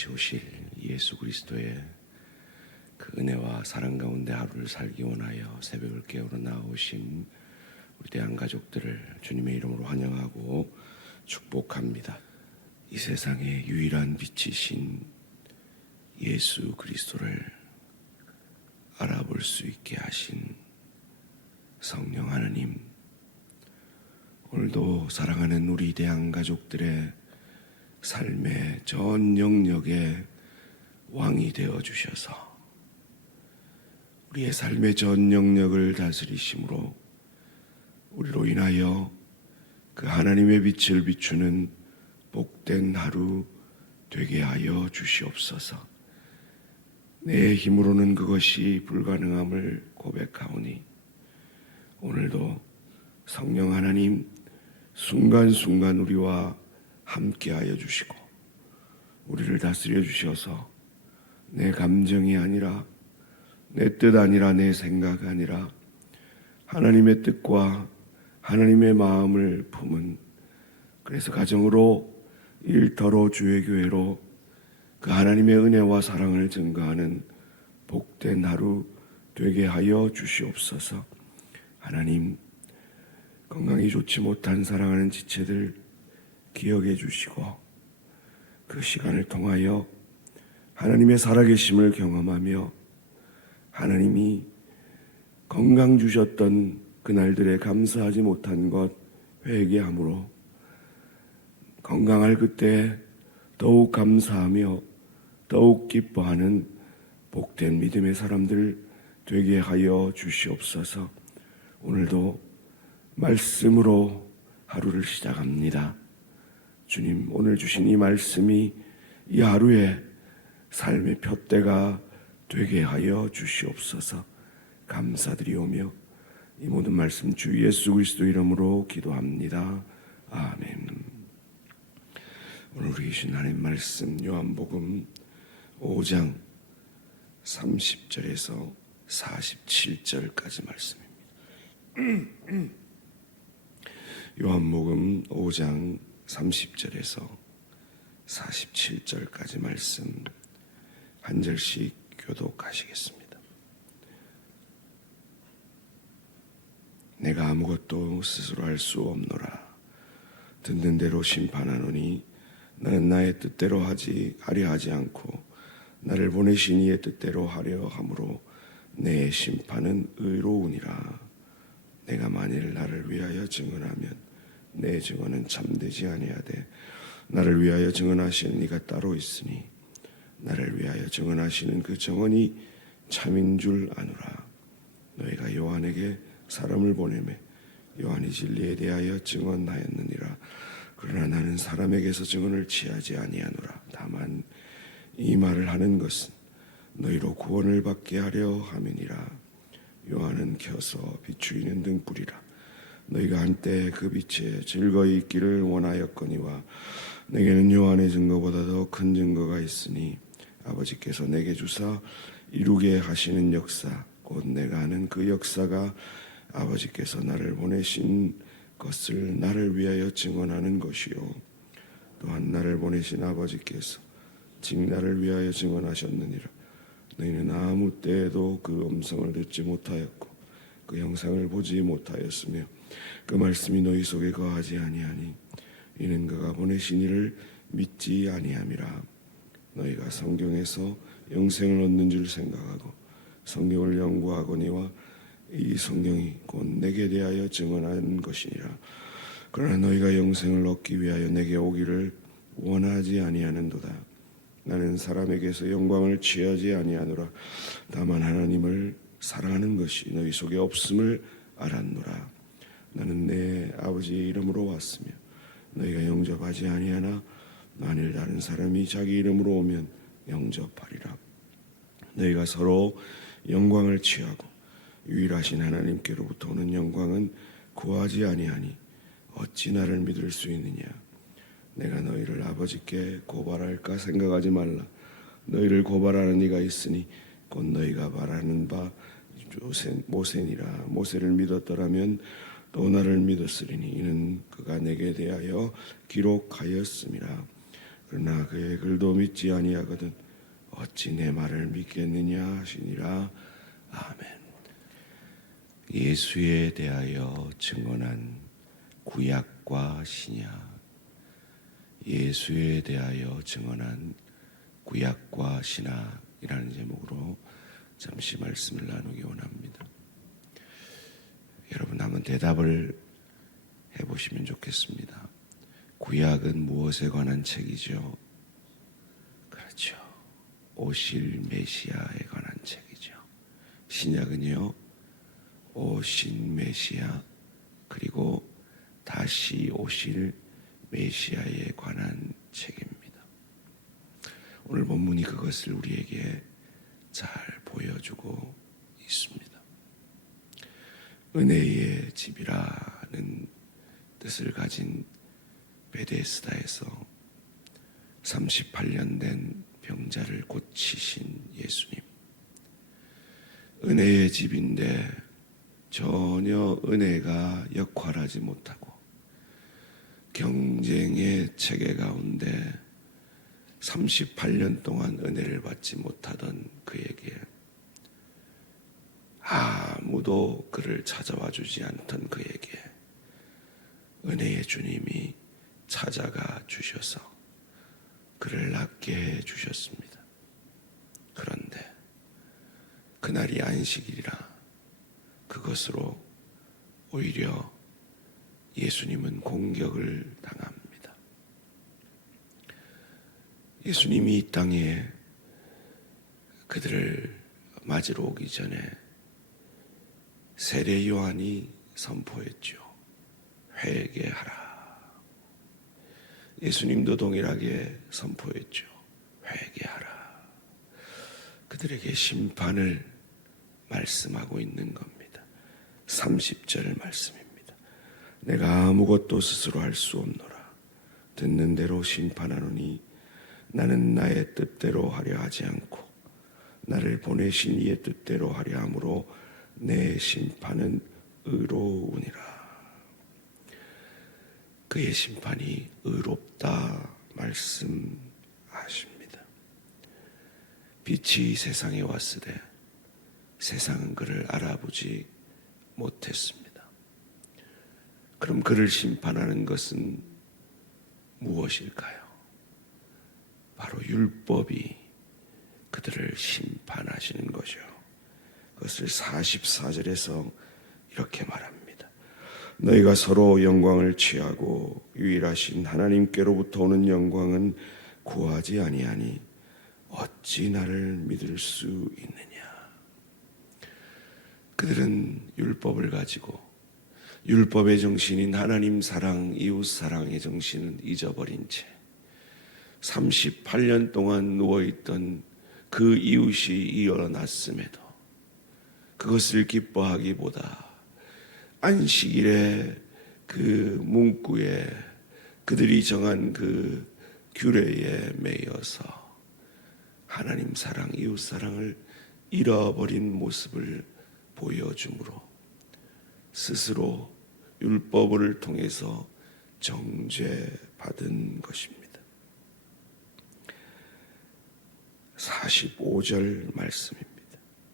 다시 오실 예수 그리스도의 그 은혜와 사랑 가운데 하루를 살기 원하여 새벽을 깨우러 나오신 우리 대한 가족들을 주님의 이름으로 환영하고 축복합니다. 이 세상의 유일한 빛이신 예수 그리스도를 알아볼 수 있게 하신 성령 하나님, 오늘도 사랑하는 우리 대한 가족들의 삶의 전 영역의 왕이 되어 주셔서 우리의 삶의 전 영역을 다스리심으로 우리로 인하여 그 하나님의 빛을 비추는 복된 하루 되게 하여 주시옵소서. 내 힘으로는 그것이 불가능함을 고백하오니 오늘도 성령 하나님 순간순간 우리와 함께하여 주시고 우리를 다스려 주셔서 내 감정이 아니라 내 뜻 아니라 내 생각 아니라 하나님의 뜻과 하나님의 마음을 품은, 그래서 가정으로 일터로 주의 교회로 그 하나님의 은혜와 사랑을 증거하는 복된 하루 되게 하여 주시옵소서. 하나님, 건강이 좋지 못한 사랑하는 지체들 기억해 주시고 그 시간을 통하여 하나님의 살아계심을 경험하며 하나님이 건강 주셨던 그날들에 감사하지 못한 것 회개함으로 건강할 그때 더욱 감사하며 더욱 기뻐하는 복된 믿음의 사람들 되게 하여 주시옵소서. 오늘도 말씀으로 하루를 시작합니다. 주님, 오늘 주신 이 말씀이 이 하루의 삶의 표대가 되게 하여 주시옵소서. 감사드리오며 이 모든 말씀 주 예수 그리스도 이름으로 기도합니다. 아멘. 오늘 우리 주신 하나님 말씀 요한복음 5장 30절에서 47절까지 말씀입니다. 요한복음 5장 30절에서 47절까지 말씀 한 절씩 교독하시겠습니다. 내가 아무것도 스스로 할 수 없노라. 듣는 대로 심판하노니 나는 나의 뜻대로 하려 하지 않고 나를 보내신 이의 뜻대로 하려 함으로 내 심판은 의로우니라. 내가 만일 나를 위하여 증언하면 내 증언은 참되지 아니하되 나를 위하여 증언하시는 이가 따로 있으니 나를 위하여 증언하시는 그 증언이 참인 줄 아노라. 너희가 요한에게 사람을 보내매 요한이 진리에 대하여 증언하였느니라. 그러나 나는 사람에게서 증언을 취하지 아니하노라. 다만 이 말을 하는 것은 너희로 구원을 받게 하려 함이니라. 요한은 켜서 비추이는 등불이라. 너희가 한때 그 빛에 즐거이 있기를 원하였거니와 내게는 요한의 증거보다 더 큰 증거가 있으니 아버지께서 내게 주사 이루게 하시는 역사, 곧 내가 하는 그 역사가 아버지께서 나를 보내신 것을 나를 위하여 증언하는 것이요 또한 나를 보내신 아버지께서 즉 나를 위하여 증언하셨느니라. 너희는 아무 때에도 그 음성을 듣지 못하였고 그 형상을 보지 못하였으며 그 말씀이 너희 속에 거하지 아니하니 이는 그가 보내신 이를 믿지 아니함이라. 너희가 성경에서 영생을 얻는 줄 생각하고 성경을 연구하거니와 이 성경이 곧 내게 대하여 증언하는 것이니라. 그러나 너희가 영생을 얻기 위하여 내게 오기를 원하지 아니하는도다. 나는 사람에게서 영광을 취하지 아니하노라. 다만 하나님을 사랑하는 것이 너희 속에 없음을 알았노라. 나는 내 아버지의 이름으로 왔으며 너희가 영접하지 아니하나 만일 다른 사람이 자기 이름으로 오면 영접하리라. 너희가 서로 영광을 취하고 유일하신 하나님께로부터 오는 영광은 구하지 아니하니 어찌 나를 믿을 수 있느냐. 내가 너희를 아버지께 고발할까 생각하지 말라. 너희를 고발하는 이가 있으니 곧 너희가 말하는 바 모세니라. 모세를 믿었더라면 또 나를 믿었으리니 이는 그가 내게 대하여 기록하였음이라. 그러나 그의 글도 믿지 아니하거든 어찌 내 말을 믿겠느냐 하시니라. 아멘. 예수에 대하여 증언한 구약과 신약. 예수에 대하여 증언한 구약과 신약이라는 제목으로 잠시 말씀을 나누기 원합니다. 여러분 한번 대답을 해보시면 좋겠습니다. 구약은 무엇에 관한 책이죠? 그렇죠. 오실 메시아에 관한 책이죠. 신약은요, 오신 메시아 그리고 다시 오실 메시아에 관한 책입니다. 오늘 본문이 그것을 우리에게 잘 보여주고 있습니다. 은혜의 집이라는 뜻을 가진 베데스다에서 38년 된 병자를 고치신 예수님. 은혜의 집인데 전혀 은혜가 역할하지 못하고 경쟁의 체계 가운데 38년 동안 은혜를 받지 못하던 그에게, 아무도 그를 찾아와 주지 않던 그에게 은혜의 주님이 찾아가 주셔서 그를 낫게 해 주셨습니다. 그런데 그날이 안식일이라 그것으로 오히려 예수님은 공격을 당합니다. 예수님이 이 땅에 그들을 맞으러 오기 전에 세례 요한이 선포했죠. 회개하라. 예수님도 동일하게 선포했죠. 회개하라. 그들에게 심판을 말씀하고 있는 겁니다. 30절 말씀입니다. 내가 아무것도 스스로 할 수 없노라. 듣는 대로 심판하노니 나는 나의 뜻대로 하려 하지 않고 나를 보내신 이의 뜻대로 하려 함으로 내 심판은 의로우니라. 그의 심판이 의롭다 말씀하십니다. 빛이 세상에 왔으되 세상은 그를 알아보지 못했습니다. 그럼 그를 심판하는 것은 무엇일까요? 바로 율법이 그들을 심판하시는 거죠. 그것을 44절에서 이렇게 말합니다. 너희가 서로 영광을 취하고 유일하신 하나님께로부터 오는 영광은 구하지 아니하니 어찌 나를 믿을 수 있느냐. 그들은 율법을 가지고 율법의 정신인 하나님 사랑, 이웃 사랑의 정신은 잊어버린 채 38년 동안 누워있던 그 이웃이 일어났음에도 그것을 기뻐하기보다 안식일에 그 문구에 그들이 정한 그 규례에 매여서 하나님 사랑, 이웃 사랑을 잃어버린 모습을 보여주므로 스스로 율법을 통해서 정죄받은 것입니다. 45절 말씀입니다.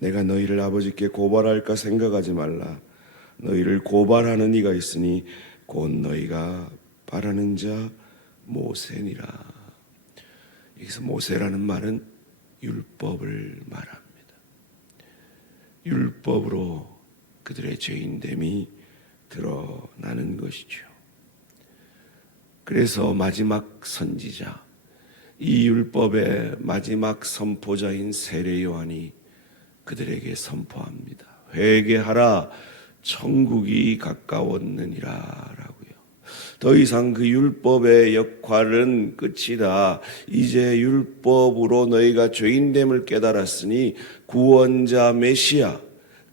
내가 너희를 아버지께 고발할까 생각하지 말라. 너희를 고발하는 이가 있으니 곧 너희가 바라는 자 모세니라. 여기서 모세라는 말은 율법을 말합니다. 율법으로 그들의 죄인됨이 드러나는 것이죠. 그래서 마지막 선지자, 이 율법의 마지막 선포자인 세례 요한이 그들에게 선포합니다. 회개하라, 천국이 가까웠느니라 라고요. 더 이상 그 율법의 역할은 끝이다. 이제 율법으로 너희가 죄인됨을 깨달았으니 구원자 메시아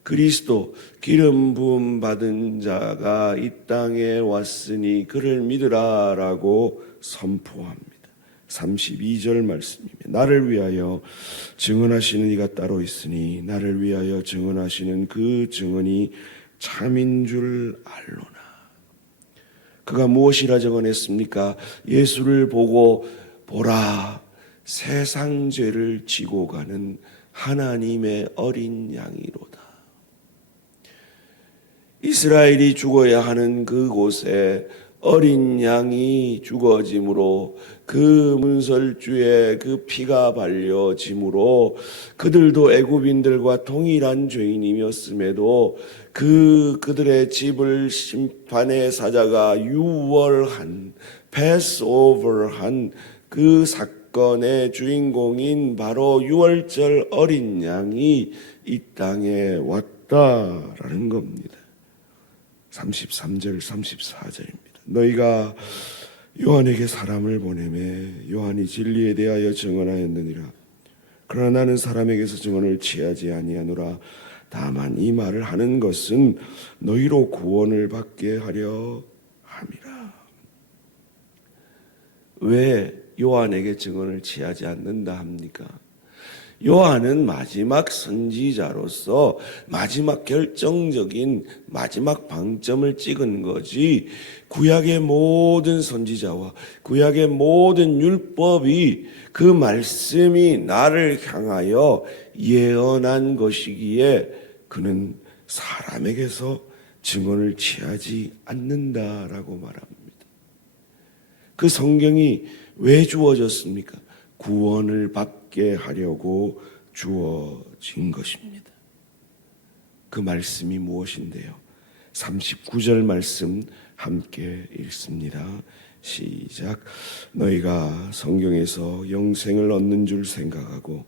그리스도 기름 부음 받은 자가 이 땅에 왔으니 그를 믿으라 라고 선포합니다. 32절 말씀입니다. 나를 위하여 증언하시는 이가 따로 있으니 나를 위하여 증언하시는 그 증언이 참인 줄 알로나. 그가 무엇이라 증언했습니까? 예수를 보고 보라, 세상 죄를 지고 가는 하나님의 어린 양이로다. 이스라엘이 죽어야 하는 그곳에 어린 양이 죽어짐으로, 그 문설주에 그 피가 발려짐으로 그들도 애굽인들과 동일한 죄인이었음에도 그들의 집을 심판의 사자가 유월한, 패스오버한 그 사건의 주인공인 바로 유월절 어린 양이 이 땅에 왔다라는 겁니다. 33절 34절입니다. 너희가 요한에게 사람을 보내매 요한이 진리에 대하여 증언하였느니라. 그러나 나는 사람에게서 증언을 취하지 아니하노라. 다만 이 말을 하는 것은 너희로 구원을 받게 하려 함이라. 왜 요한에게 증언을 취하지 않는다 합니까? 요한은 마지막 선지자로서 마지막 결정적인 마지막 방점을 찍은 거지, 구약의 모든 선지자와 구약의 모든 율법이 그 말씀이 나를 향하여 예언한 것이기에 그는 사람에게서 증언을 취하지 않는다라고 말합니다. 그 성경이 왜 주어졌습니까? 구원을 받게 하려고 주어진 것입니다. 그 말씀이 무엇인데요? 39절 말씀 함께 읽습니다. 시작. 너희가 성경에서 영생을 얻는 줄 생각하고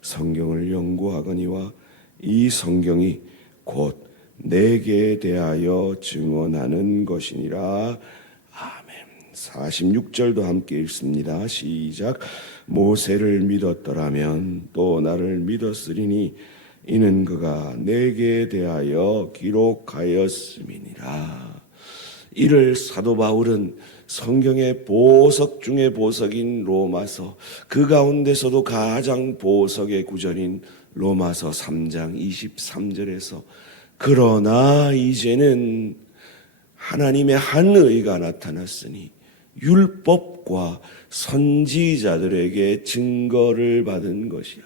성경을 연구하거니와 이 성경이 곧 내게 대하여 증언하는 것이니라. 아멘. 46절도 함께 읽습니다. 시작. 모세를 믿었더라면 또 나를 믿었으리니 이는 그가 내게 대하여 기록하였음이니라. 이를 사도 바울은 성경의 보석 중의 보석인 로마서, 그 가운데서도 가장 보석의 구절인 로마서 3장 23절에서 그러나 이제는 하나님의 한 의가 나타났으니 율법과 선지자들에게 증거를 받은 것이야.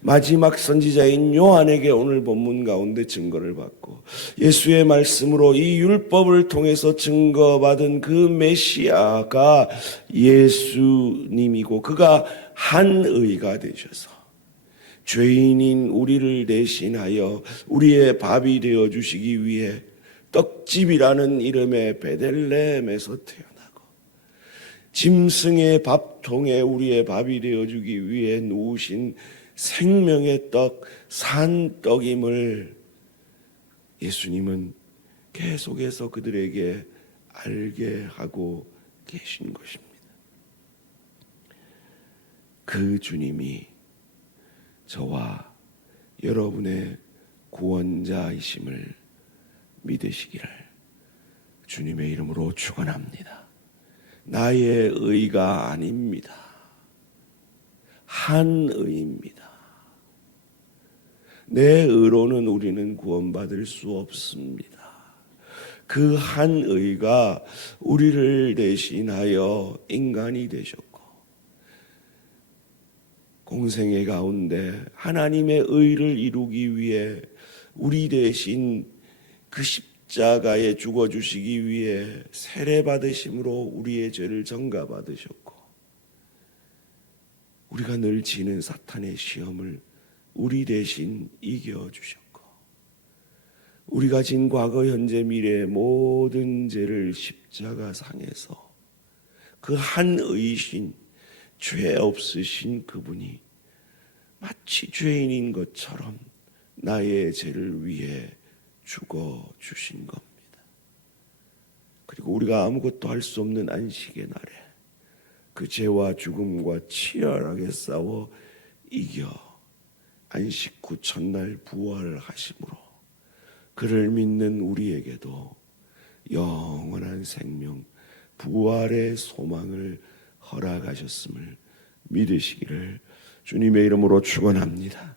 마지막 선지자인 요한에게 오늘 본문 가운데 증거를 받고 예수의 말씀으로 이 율법을 통해서 증거받은 그 메시아가 예수님이고, 그가 한 의가 되셔서 죄인인 우리를 대신하여 우리의 밥이 되어 주시기 위해 떡집이라는 이름의 베들레헴에서 태어나고 짐승의 밥통에 우리의 밥이 되어주기 위해 누우신 생명의 떡, 산떡임을 예수님은 계속해서 그들에게 알게 하고 계신 것입니다. 그 주님이 저와 여러분의 구원자이심을 믿으시기를 주님의 이름으로 축원합니다. 나의 의가 아닙니다. 한 의입니다. 내 의로는 우리는 구원받을 수 없습니다. 그 한 의가 우리를 대신하여 인간이 되셨고, 공생애 가운데 하나님의 의를 이루기 위해 우리 대신 그 십자가에 죽어주시기 위해 세례받으심으로 우리의 죄를 전가받으셨고, 우리가 늘 지는 사탄의 시험을 우리 대신 이겨주셨고, 우리가 진 과거 현재 미래의 모든 죄를 십자가상에서 그 한 의신, 죄 없으신 그분이 마치 죄인인 것처럼 나의 죄를 위해 죽어주신 겁니다. 그리고 우리가 아무것도 할 수 없는 안식의 날에 그 죄와 죽음과 치열하게 싸워 이겨 안식 후 첫날 부활하심으로 그를 믿는 우리에게도 영원한 생명, 부활의 소망을 허락하셨음을 믿으시기를 주님의 이름으로 축원합니다.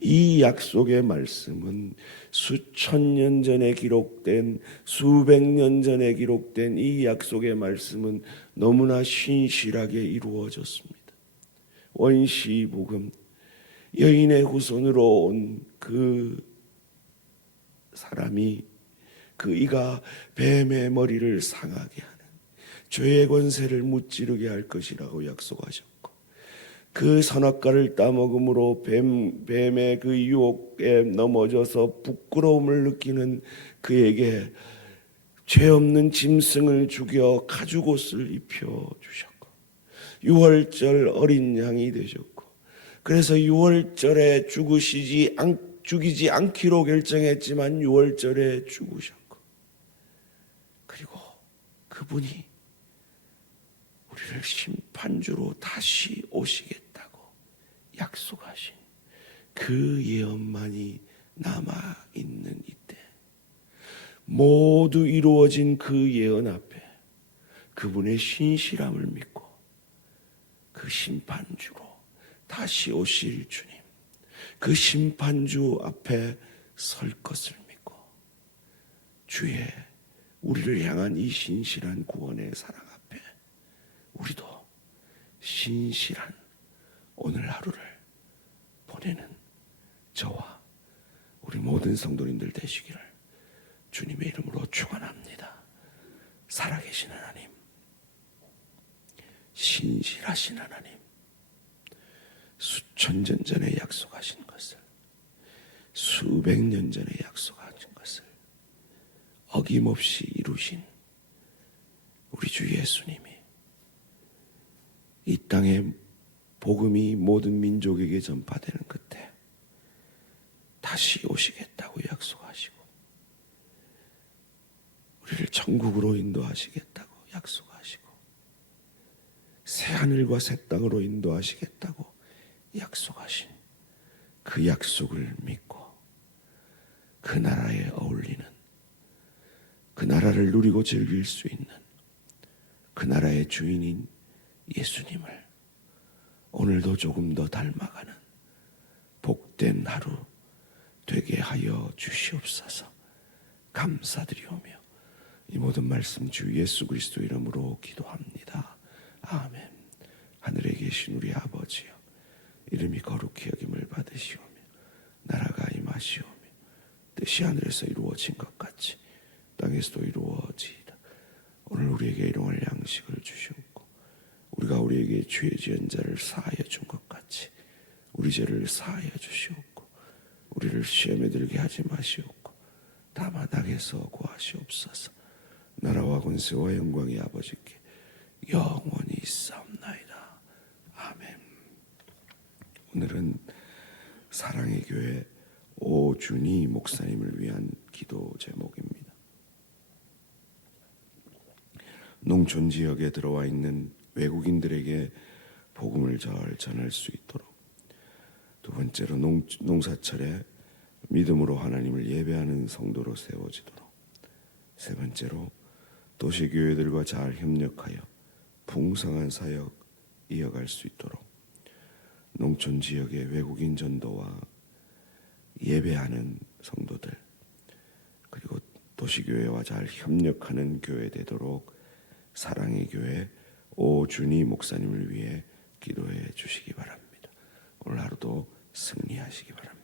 이 약속의 말씀은 수천 년 전에 기록된, 수백 년 전에 기록된 이 약속의 말씀은 너무나 신실하게 이루어졌습니다. 원시복음, 여인의 후손으로 온 그 사람이 그 이가 뱀의 머리를 상하게 하는 죄의 권세를 무찌르게 할 것이라고 약속하셨고, 그 선악과를 따먹음으로 뱀의 그 유혹에 넘어져서 부끄러움을 느끼는 그에게 죄 없는 짐승을 죽여 가죽옷을 입혀 주셨고, 유월절 어린 양이 되셨고, 그래서 유월절에 죽이지 않기로 결정했지만 유월절에 죽으셨고, 그리고 그분이 우리를 심판주로 다시 오시겠다고 약속하신 그 예언만이 남아있는 이때, 모두 이루어진 그 예언 앞에 그분의 신실함을 믿고 그 심판주로 다시 오실 주님, 그 심판주 앞에 설 것을 믿고 주의 우리를 향한 이 신실한 구원의 사랑 앞에 우리도 신실한 오늘 하루를 보내는 저와 우리 모든 성도님들 되시기를 주님의 이름으로 축원합니다. 살아계신 하나님, 신실하신 하나님, 수천 년 전에 약속하신 것을, 수백 년 전에 약속하신 것을 어김없이 이루신 우리 주 예수님이 이 땅에 복음이 모든 민족에게 전파되는 끝에 다시 오시겠다고 약속하시고, 우리를 천국으로 인도하시겠다고 약속하시고, 새하늘과 새 땅으로 인도하시겠다고 약속하신 그 약속을 믿고 그 나라에 어울리는, 그 나라를 누리고 즐길 수 있는 그 나라의 주인인 예수님을 오늘도 조금 더 닮아가는 복된 하루 되게 하여 주시옵소서. 감사드리오며 이 모든 말씀 주 예수 그리스도 이름으로 기도합니다. 아멘. 하늘에 계신 우리 아버지여, 이름이 거룩히 여김을 받으시오며 나라가 임하시오며 뜻이 하늘에서 이루어진 것 같이 땅에서도 이루어지이다. 오늘 우리에게 일용할 양식을 주시옵고, 우리가 우리에게 죄 지은 자를 사하여 준 것 같이 우리 죄를 사하여 주시옵고, 우리를 시험에 들게 하지 마시옵고 다만 악에서 구하시옵소서. 나라와 권세와 영광이 아버지께 영원히 있사옵나이다. 아멘. 오늘은 사랑의 교회 오준희 목사님을 위한 기도 제목입니다. 농촌 지역에 들어와 있는 외국인들에게 복음을 잘 전할 수 있도록, 두 번째로 농사철에 믿음으로 하나님을 예배하는 성도로 세워지도록, 세 번째로 도시교회들과 잘 협력하여 풍성한 사역 이어갈 수 있도록 농촌 지역의 외국인 전도와 예배하는 성도들, 그리고 도시교회와 잘 협력하는 교회 되도록 사랑의 교회 오준희 목사님을 위해 기도해 주시기 바랍니다. 오늘 하루도 승리하시기 바랍니다.